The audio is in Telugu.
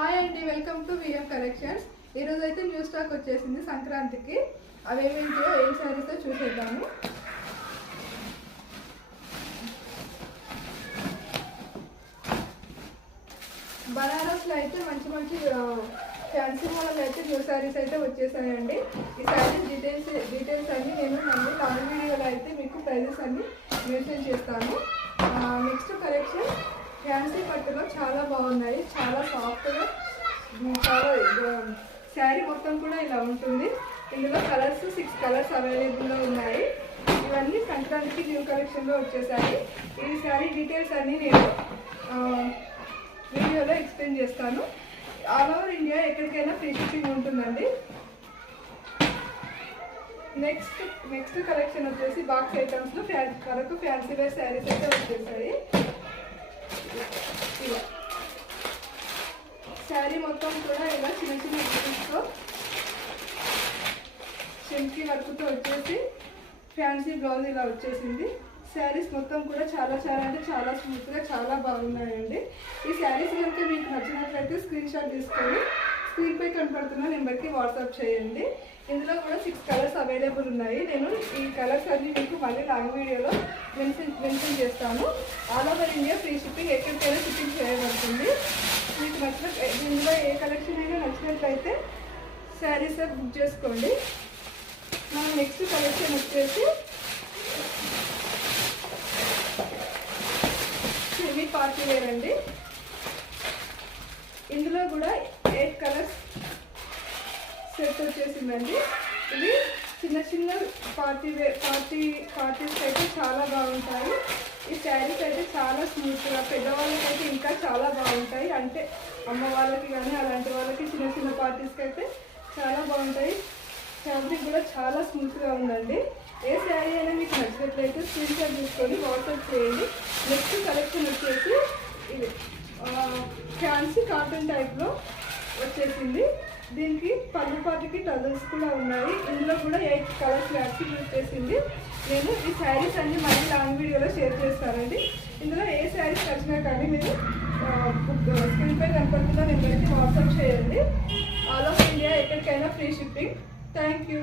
హాయ్ అండి, వెల్కమ్ టు విఎం కలెక్షన్స్. ఈరోజు అయితే న్యూ స్టాక్ వచ్చేసింది సంక్రాంతికి. అవేమేంటో ఏం శారీస్తో చూసేద్దాము. బనారస్లో అయితే మంచి మంచి ఫ్యాన్సీ మోడల్ అయితే న్యూ శారీస్ అయితే వచ్చేసాయండి. ఈ శారీస్ డీటెయిల్స్ అన్నీ నేను మళ్ళీ లాంగ్ వీడియోలో అయితే మీకు ప్రైజెస్ అన్నీ మెన్షన్ చేస్తాను. నెక్స్ట్ కలెక్షన్ ఫ్యాన్సీ పట్టులో చాలా బాగున్నాయి, చాలా సాఫ్ట్గా, చాలా శారీ మొత్తం కూడా ఇలా ఉంటుంది. ఇందులో కలర్స్ 6 కలర్స్ అవైలబుల్లో ఉన్నాయి. ఇవన్నీ సంక్రాంతికి న్యూ కలెక్షన్లో వచ్చేసాయి. ఈ శారీ డీటెయిల్స్ అన్నీ నేను వీడియోలో ఎక్స్ప్లెయిన్ చేస్తాను. ఆల్ ఓవర్ ఇండియా ఎక్కడికైనా ఫ్రీ షిప్పింగ్ ఉంటుందండి. నెక్స్ట్ కలెక్షన్ వచ్చేసి బాక్స్ ఐటమ్స్లో వరకు ఫ్యాన్సీ వేర్ శారీస్ అయితే వచ్చేసాయి. ఇలా శారీ మొత్తం కూడా ఇలా చిన్న చిన్న డిజైన్స్తో చెంకి వర్క్తో వచ్చేసి ఫ్యాన్సీ బ్లౌజ్ ఇలా వచ్చేసింది. శారీస్ మొత్తం కూడా చాలా అంటే చాలా స్మూత్గా చాలా బాగున్నాయండి. ఈ శారీస్ కనుక మీకు నచ్చినట్లయితే స్క్రీన్ షాట్ తీసుకొని స్క్రీన్పై కనపడుతున్న నెంబర్కి వాట్సాప్ చేయండి. ఇందులో కూడా 6 కలర్స్ అవైలబుల్ ఉన్నాయి. నేను ఈ కలర్స్ అన్ని మీకు మళ్ళీ లాంగ్ వీడియోలో మెన్షన్ చేస్తాను. All over India free shipping, ఎక్కడికైనా షిప్పింగ్ చేయబడుతుంది. మీకు ఇందులో ఏ కలెక్షన్ అయినా నచ్చినట్లయితే శారీస్ బుక్ చేసుకోండి. మనం నెక్స్ట్ కలెక్షన్ వచ్చేసి సెమీ పార్టీ వేర్ అండి. ఇందులో కూడా 8 కలర్స్ సెట్ వచ్చేసిందండి. ఇవి చిన్న చిన్న పార్టీస్ అయితే చాలా బాగుంటాయి. ఈ శారీస్ అయితే చాలా స్మూత్గా, పెద్దవాళ్ళకి అయితే ఇంకా చాలా బాగుంటాయి. అంటే అమ్మ వాళ్ళకి కానీ అలాంటి వాళ్ళకి చిన్న చిన్న పార్టీస్కి అయితే చాలా బాగుంటాయి. ఫ్యాబ్రిక్ కూడా చాలా స్మూత్గా ఉందండి. ఏ శారీ అయినా మీకు నచ్చినట్లయితే స్క్రీన్ షాట్ తీసుకొని వాట్సాప్ చేయండి. నెక్స్ట్ కలెక్షన్ వచ్చేసి ఇది ఫ్యాన్సీ కాటన్ టైప్లో వచ్చేసింది. దీనికి పళ్ళుపాటికి టజల్స్ కూడా ఉన్నాయి. ఇందులో కూడా 8 కలర్స్ మ్యాచింగ్ వచ్చేసింది. నేను ఈ శారీస్ అన్ని మళ్ళీ లాంగ్ వీడియోలో షేర్ చేస్తానండి. ఇందులో ఏ శారీస్ నచ్చినా కానీ మీరు స్క్రీన్పై కనపడుతున్న నెంబర్కి వాట్సాప్ చేయండి. ఆల్ ఓవర్ ఇండియా ఎక్కడికైనా ఫ్రీ షిప్పింగ్. Thank you.